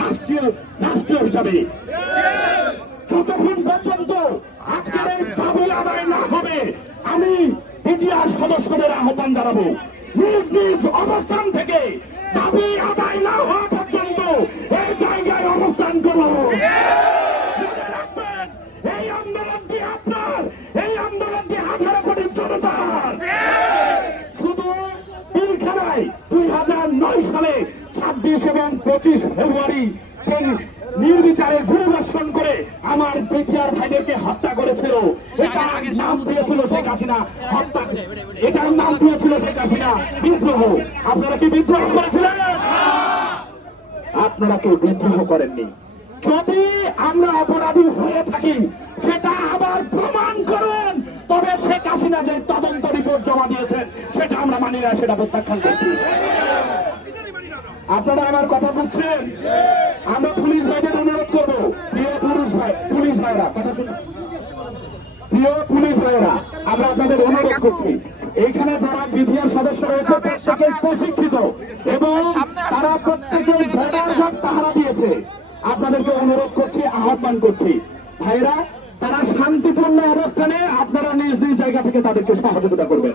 রাষ্ট্রীয় রাষ্ট্র হিসাবে। যতক্ষণ পর্যন্ত আজকের এই দাবি আদায় না হবে আমি বিটিআর সদস্যদের আহ্বান জানাব। নিজ নিজ অবস্থান থেকে দাবি আদায় না হওয়া পর্যন্ত এই জায়গায় অবস্থান করো। এই আন্দোলনটি আপনার এই আন্দোলনটি আঠারো কোটি জনতার। ছাব্বিশ এবং পঁচিশ ফেব্রুয়ারি সেই নির্বিচারে গুলিবর্ষণ করে আমার বিটিআর ভাইদেরকে হত্যা করেছিল। এটার নাম দিয়েছিল শেখ হাসিনা। হত্যা এটার নাম দিয়েছিল শেখ হাসিনা। বিদ্রোহ। আপনারা কি বিদ্রোহ করেছিলেন? আপনারা কেউ বিদ্রোহ করেননি। যদি আমরা অপরাধী হয়ে থাকি, সেটা আবার প্রমাণ করুন। তবে শেখ হাসিনা যে তদন্ত রিপোর্ট জমা দিয়েছেন, সেটা আমরা মানি না, সেটা প্রত্যাখ্যান করছি। আপনারা আমার কথা বুঝছেন? আমরা পুলিশ ভাইদের অনুরোধ করব। প্রিয় পুরুষ ভাই পুলিশ ভাইরা কথা শুনুন। প্রিয় পুলিশ ভাইয়েরা আমরা আপনাদের অনুরোধ করছি। এইখানে যারা বিধিআর সদস্য রয়েছে প্রত্যেকে প্রশিক্ষিত এবং তারা প্রত্যেকে ভোটার ভোট পাহারা দিয়েছে। আপনাদেরকে অনুরোধ করছি আহ্বান করছি। ভাইরা তারা শান্তিপূর্ণ অবস্থানে আপনারা নিজ নিজ জায়গা থেকে তাদেরকে সহযোগিতা করবেন।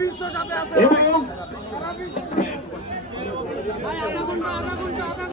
বিশ্ব সাথে আছে।